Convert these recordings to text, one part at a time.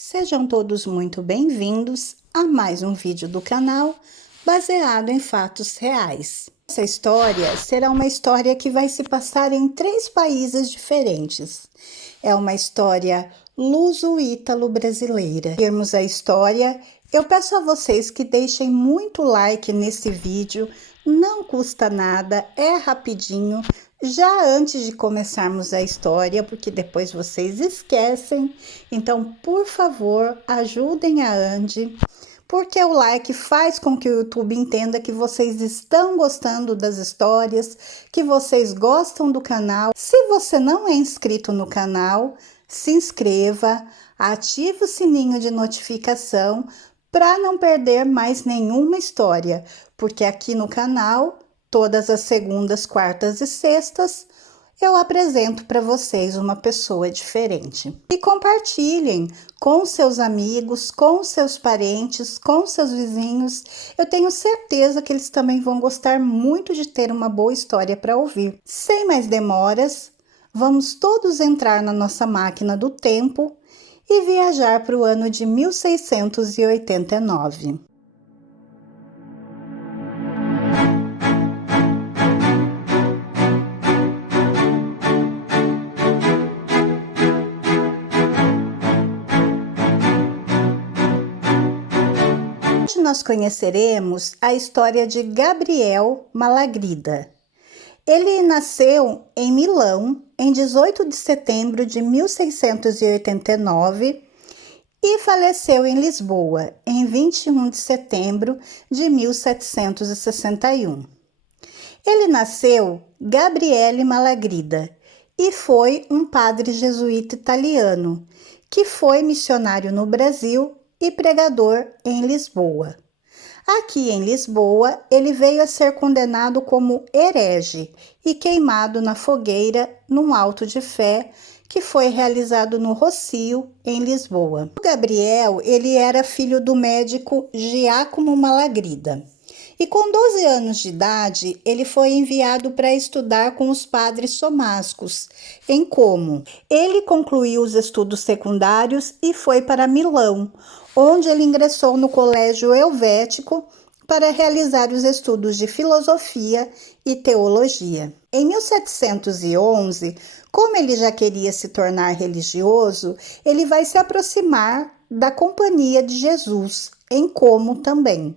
Sejam todos muito bem-vindos a mais um vídeo do canal baseado em fatos reais. Essa história será uma história que vai se passar em 3 países diferentes. É uma história luso-ítalo-brasileira. Para irmos a história, eu peço a vocês que deixem muito like nesse vídeo, não custa nada, é rapidinho. Já antes de começarmos a história, porque depois vocês esquecem, então, por favor, ajudem a Andy, porque o like faz com que o YouTube entenda que vocês estão gostando das histórias, que vocês gostam do canal. Se você não é inscrito no canal, se inscreva, ative o sininho de notificação para não perder mais nenhuma história, porque aqui no canal, todas as segundas, quartas e sextas, eu apresento para vocês uma pessoa diferente. E compartilhem com seus amigos, com seus parentes, com seus vizinhos. Eu tenho certeza que eles também vão gostar muito de ter uma boa história para ouvir. Sem mais demoras, vamos todos entrar na nossa máquina do tempo e viajar para o ano de 1689. Hoje nós conheceremos a história de Gabriel Malagrida. Ele nasceu em Milão em 18 de setembro de 1689 e faleceu em Lisboa em 21 de setembro de 1761. Ele nasceu Gabriele Malagrida e foi um padre jesuíta italiano que foi missionário no Brasil e pregador em Lisboa. Aqui em Lisboa, ele veio a ser condenado como herege e queimado na fogueira num auto de fé que foi realizado no Rossio, em Lisboa. O Gabriel, ele era filho do médico Giacomo Malagrida. E com 12 anos de idade, ele foi enviado para estudar com os padres somascos, em Como. Ele concluiu os estudos secundários e foi para Milão, onde ele ingressou no Colégio Helvético para realizar os estudos de filosofia e teologia. Em 1711, como ele já queria se tornar religioso, ele vai se aproximar da Companhia de Jesus, em Como também,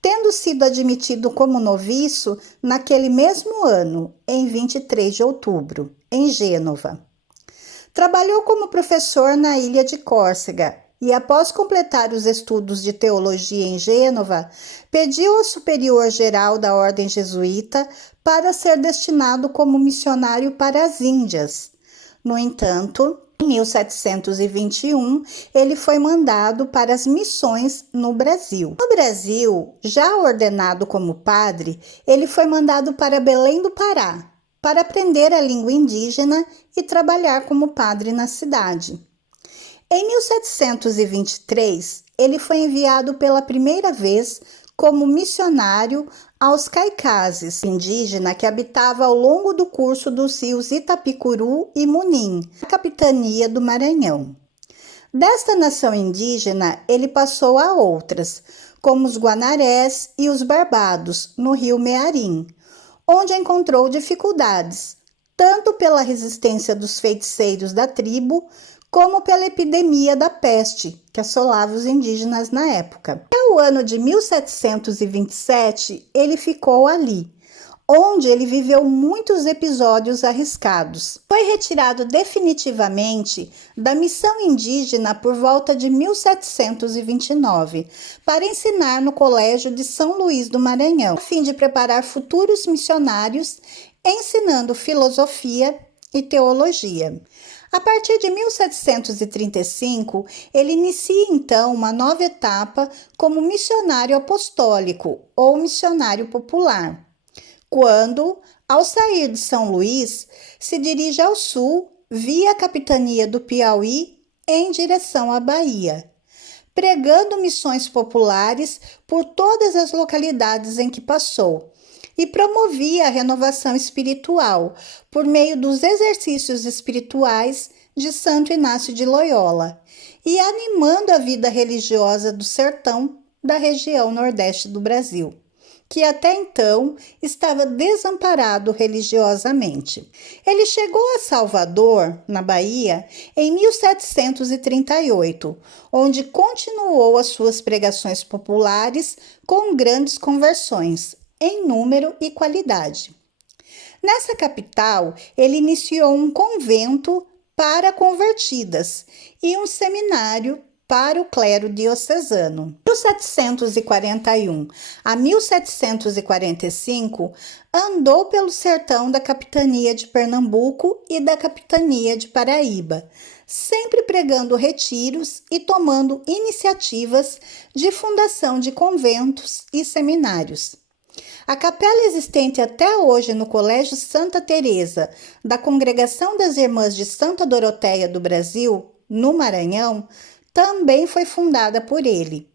tendo sido admitido como noviço naquele mesmo ano, em 23 de outubro, em Gênova. Trabalhou como professor na ilha de Córcega e, após completar os estudos de teologia em Gênova, pediu ao superior-geral da ordem jesuíta para ser destinado como missionário para as Índias. No entanto, em 1721, ele foi mandado para as missões no Brasil. No Brasil, já ordenado como padre, ele foi mandado para Belém do Pará, para aprender a língua indígena e trabalhar como padre na cidade. Em 1723, ele foi enviado pela primeira vez como missionário aos Caicazes, indígena que habitava ao longo do curso dos rios Itapicuru e Munim, na capitania do Maranhão. Desta nação indígena, ele passou a outras, como os Guanarés e os Barbados, no rio Mearim, onde encontrou dificuldades, tanto pela resistência dos feiticeiros da tribo, como pela epidemia da peste, que assolava os indígenas na época. Até o ano de 1727, ele ficou ali, onde ele viveu muitos episódios arriscados. Foi retirado definitivamente da missão indígena por volta de 1729, para ensinar no Colégio de São Luís do Maranhão, a fim de preparar futuros missionários, ensinando filosofia e teologia. A partir de 1735, ele inicia então uma nova etapa como missionário apostólico ou missionário popular, quando, ao sair de São Luís, se dirige ao sul via a capitania do Piauí em direção à Bahia, pregando missões populares por todas as localidades em que passou, e promovia a renovação espiritual por meio dos exercícios espirituais de Santo Inácio de Loyola e animando a vida religiosa do sertão da região nordeste do Brasil, que até então estava desamparado religiosamente. Ele chegou a Salvador, na Bahia, em 1738, onde continuou as suas pregações populares com grandes conversões, em número e qualidade. Nessa capital, ele iniciou um convento para convertidas e um seminário para o clero diocesano. De 1741 a 1745, andou pelo sertão da capitania de Pernambuco e da capitania de Paraíba, sempre pregando retiros e tomando iniciativas de fundação de conventos e seminários. A capela existente até hoje no Colégio Santa Teresa, da Congregação das Irmãs de Santa Doroteia do Brasil, no Maranhão, também foi fundada por ele,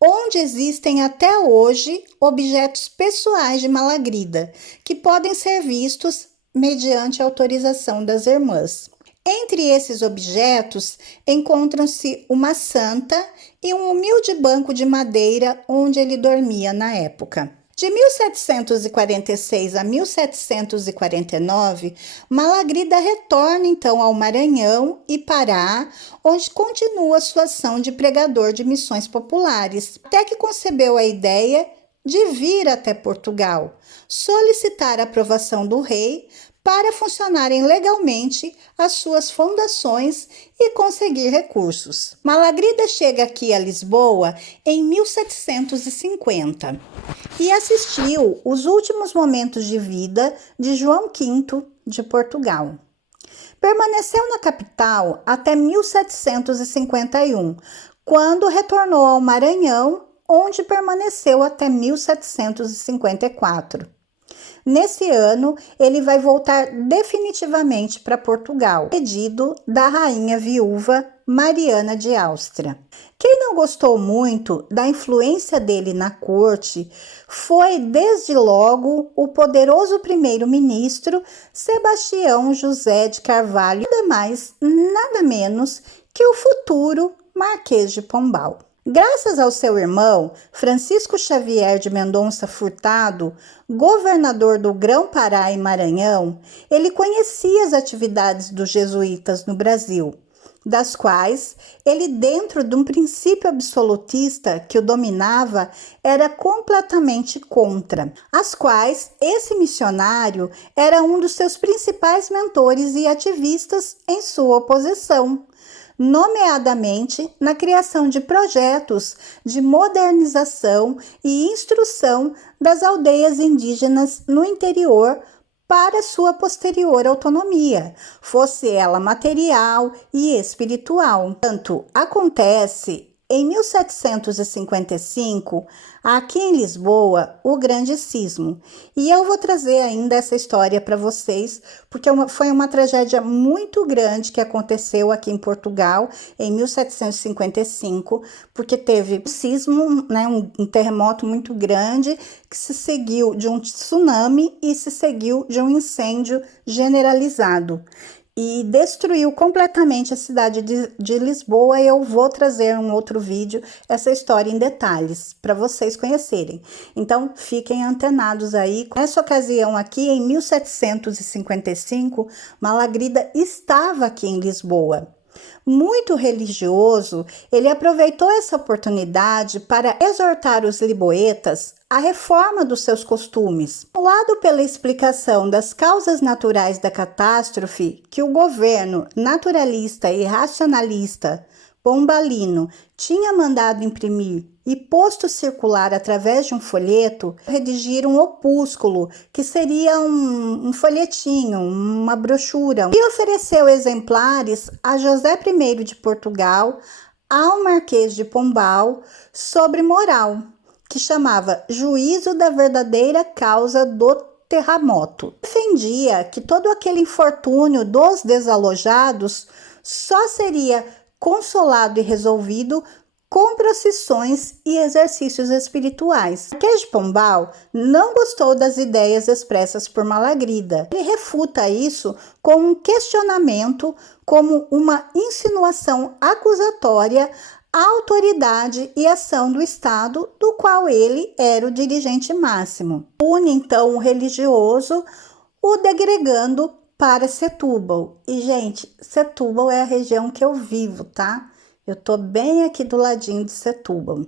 onde existem até hoje objetos pessoais de Malagrida, que podem ser vistos mediante autorização das irmãs. Entre esses objetos encontram-se uma santa e um humilde banco de madeira onde ele dormia na época. De 1746 a 1749, Malagrida retorna então ao Maranhão e Pará, onde continua sua ação de pregador de missões populares, até que concebeu a ideia de vir até Portugal, solicitar a aprovação do rei para funcionarem legalmente as suas fundações e conseguir recursos. Malagrida chega aqui a Lisboa em 1750 e assistiu os últimos momentos de vida de João V de Portugal. Permaneceu na capital até 1751, quando retornou ao Maranhão, onde permaneceu até 1754. Nesse ano, ele vai voltar definitivamente para Portugal, pedido da rainha viúva Mariana de Áustria. Quem não gostou muito da influência dele na corte foi, desde logo, o poderoso primeiro-ministro Sebastião José de Carvalho, nada mais, nada menos que o futuro Marquês de Pombal. Graças ao seu irmão, Francisco Xavier de Mendonça Furtado, governador do Grão-Pará e Maranhão, ele conhecia as atividades dos jesuítas no Brasil, das quais ele, dentro de um princípio absolutista que o dominava, era completamente contra, as quais esse missionário era um dos seus principais mentores e ativistas em sua oposição, nomeadamente na criação de projetos de modernização e instrução das aldeias indígenas no interior para sua posterior autonomia, fosse ela material e espiritual. Tanto acontece em 1755, aqui em Lisboa, o Grande Cismo. E eu vou trazer ainda essa história para vocês, porque foi uma tragédia muito grande que aconteceu aqui em Portugal em 1755, porque teve um sismo, né, um terremoto muito grande, que se seguiu de um tsunami e se seguiu de um incêndio generalizado. E destruiu completamente a cidade de Lisboa. E eu vou trazer um outro vídeo, essa história em detalhes, para vocês conhecerem. Então, fiquem antenados aí. Nessa ocasião aqui, em 1755, Malagrida estava aqui em Lisboa. Muito religioso, ele aproveitou essa oportunidade para exortar os lisboetas à reforma dos seus costumes. Um lado pela explicação das causas naturais da catástrofe que o governo naturalista e racionalista pombalino tinha mandado imprimir e posto circular através de um folheto, redigir um opúsculo, que seria um folhetinho, uma brochura, e ofereceu exemplares a José I de Portugal, ao Marquês de Pombal, sobre moral, que chamava Juízo da Verdadeira Causa do Terremoto. Defendia que todo aquele infortúnio dos desalojados só seria consolado e resolvido com procissões e exercícios espirituais. Marquês de Pombal não gostou das ideias expressas por Malagrida. Ele refuta isso com um questionamento como uma insinuação acusatória à autoridade e ação do Estado, do qual ele era o dirigente máximo. Pune, então, o religioso, o degregando para Setúbal. E, gente, Setúbal é a região que eu vivo, tá? Eu tô bem aqui do ladinho de Setúbal.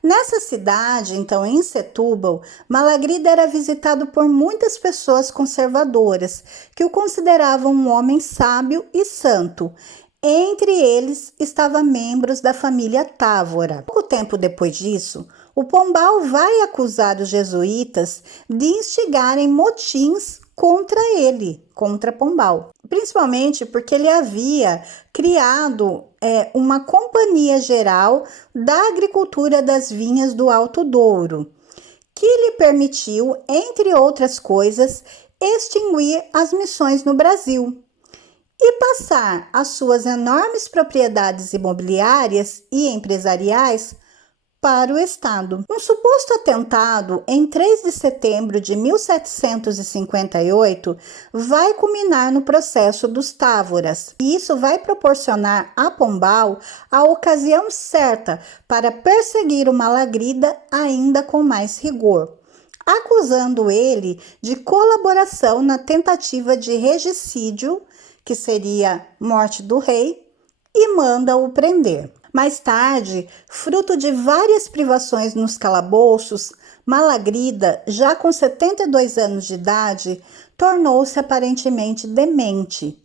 Nessa cidade, então, em Setúbal, Malagrida era visitado por muitas pessoas conservadoras, que o consideravam um homem sábio e santo. Entre eles, estavam membros da família Távora. Pouco tempo depois disso, o Pombal vai acusar os jesuítas de instigarem motins contra ele, contra Pombal. Principalmente porque ele havia criado uma companhia geral da agricultura das vinhas do Alto Douro, que lhe permitiu, entre outras coisas, extinguir as missões no Brasil e passar as suas enormes propriedades imobiliárias e empresariais para o Estado. Um suposto atentado em 3 de setembro de 1758 vai culminar no processo dos Távoras, e isso vai proporcionar a Pombal a ocasião certa para perseguir o Malagrida ainda com mais rigor, acusando ele de colaboração na tentativa de regicídio, que seria morte do rei, e manda-o prender. Mais tarde, fruto de várias privações nos calabouços, Malagrida, já com 72 anos de idade, tornou-se aparentemente demente,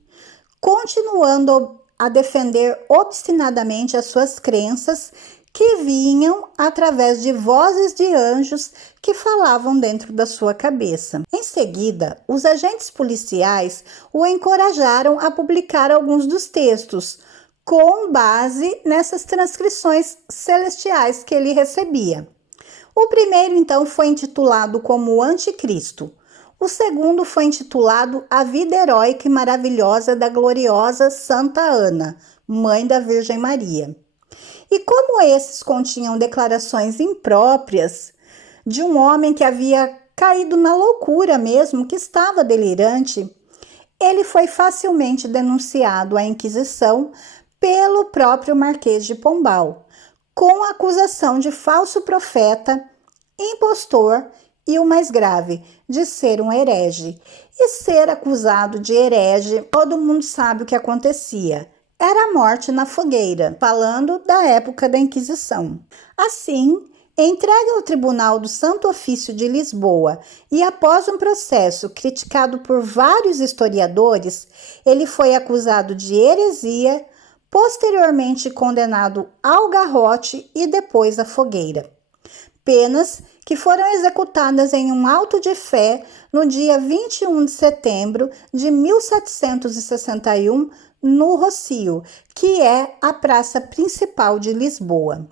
continuando a defender obstinadamente as suas crenças, que vinham através de vozes de anjos que falavam dentro da sua cabeça. Em seguida, os agentes policiais o encorajaram a publicar alguns dos textos, com base nessas transcrições celestiais que ele recebia. O primeiro, então, foi intitulado como o Anticristo. O segundo foi intitulado A Vida Heróica e Maravilhosa da Gloriosa Santa Ana, Mãe da Virgem Maria. E como esses continham declarações impróprias de um homem que havia caído na loucura mesmo, que estava delirante, ele foi facilmente denunciado à Inquisição pelo próprio Marquês de Pombal, com a acusação de falso profeta, impostor e, o mais grave, de ser um herege. E ser acusado de herege, todo mundo sabe o que acontecia. Era a morte na fogueira, falando da época da Inquisição. Assim, entregue ao Tribunal do Santo Ofício de Lisboa e após um processo criticado por vários historiadores, ele foi acusado de heresia, posteriormente condenado ao garrote e depois à fogueira. Penas que foram executadas em um auto de fé no dia 21 de setembro de 1761, no Rossio, que é a praça principal de Lisboa.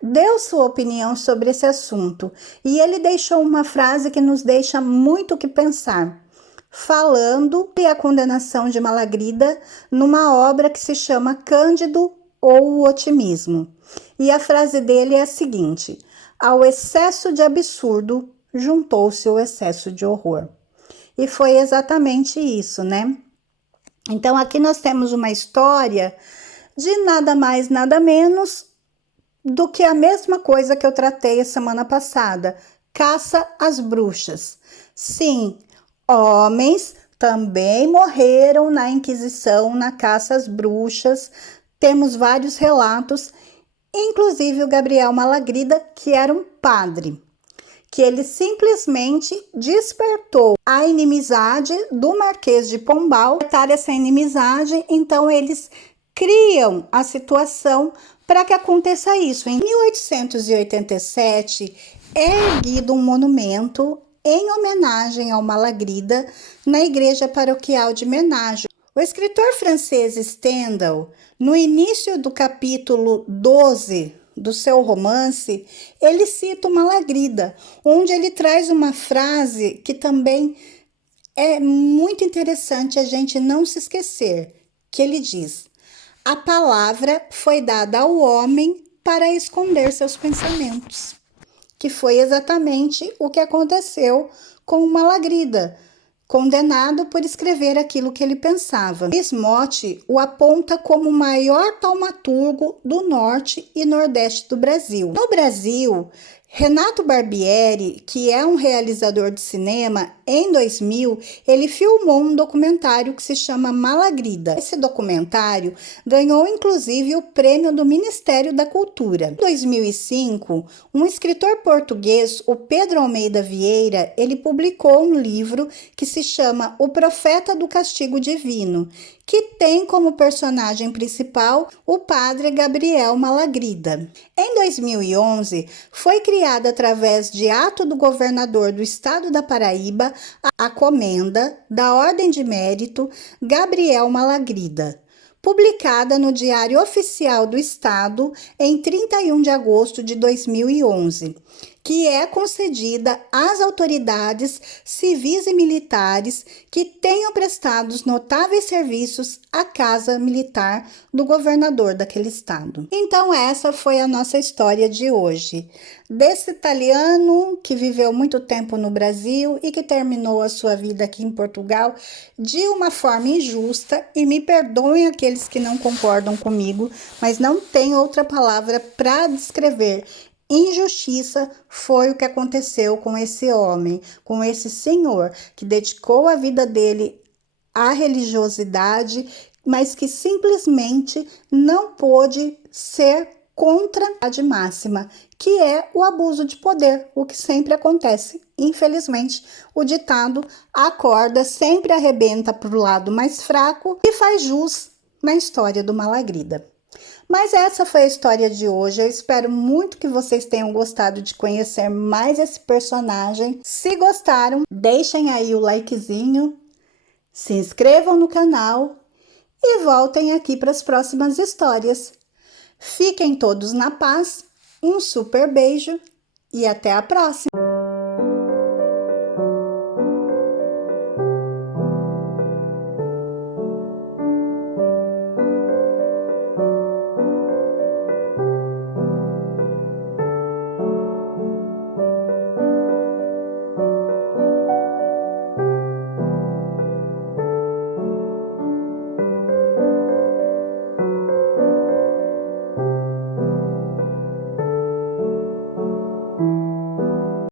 Deu sua opinião sobre esse assunto e ele deixou uma frase que nos deixa muito o que pensar, falando de a condenação de Malagrida numa obra que se chama Cândido ou o Otimismo. E a frase dele é a seguinte: ao excesso de absurdo juntou-se o excesso de horror. E foi exatamente isso, né? Então aqui nós temos uma história de nada mais, nada menos do que a mesma coisa que eu tratei a semana passada, caça às bruxas. Sim, homens também morreram na Inquisição, na caça às bruxas. Temos vários relatos, inclusive o Gabriel Malagrida, que era um padre, que ele simplesmente despertou a inimizade do Marquês de Pombal. Para essa inimizade, então eles criam a situação para que aconteça isso. Em 1887, é erguido um monumento em homenagem ao Malagrida na igreja paroquial de Menaggio. O escritor francês Stendhal, no início do capítulo 12 do seu romance, ele cita o Malagrida, onde ele traz uma frase que também é muito interessante a gente não se esquecer, que ele diz: a palavra foi dada ao homem para esconder seus pensamentos, que foi exatamente o que aconteceu com o Malagrida, condenado por escrever aquilo que ele pensava. Luiz Motti o aponta como o maior taumaturgo do norte e nordeste do Brasil. No Brasil, Renato Barbieri, que é um realizador de cinema, em 2000, ele filmou um documentário que se chama Malagrida. Esse documentário ganhou inclusive o prêmio do Ministério da Cultura. Em 2005, um escritor português, o Pedro Almeida Vieira, ele publicou um livro que se chama O Profeta do Castigo Divino, que tem como personagem principal o padre Gabriel Malagrida. Em 2011, foi criada através de ato do governador do estado da Paraíba a Comenda da Ordem de Mérito Gabriel Malagrida, publicada no Diário Oficial do Estado em 31 de agosto de 2011, que é concedida às autoridades civis e militares que tenham prestado notáveis serviços à Casa Militar do governador daquele estado. Então essa foi a nossa história de hoje, desse italiano que viveu muito tempo no Brasil e que terminou a sua vida aqui em Portugal de uma forma injusta, e me perdoem aqueles que não concordam comigo, mas não tem outra palavra para descrever. Injustiça foi o que aconteceu com esse homem, com esse senhor que dedicou a vida dele à religiosidade, mas que simplesmente não pôde ser contra a de máxima, que é o abuso de poder, o que sempre acontece. Infelizmente, o ditado "a corda sempre arrebenta para o lado mais fraco" e faz jus na história do Malagrida. Mas essa foi a história de hoje. Eu espero muito que vocês tenham gostado de conhecer mais esse personagem. Se gostaram, deixem aí o likezinho, se inscrevam no canal e voltem aqui para as próximas histórias. Fiquem todos na paz, um super beijo e até a próxima!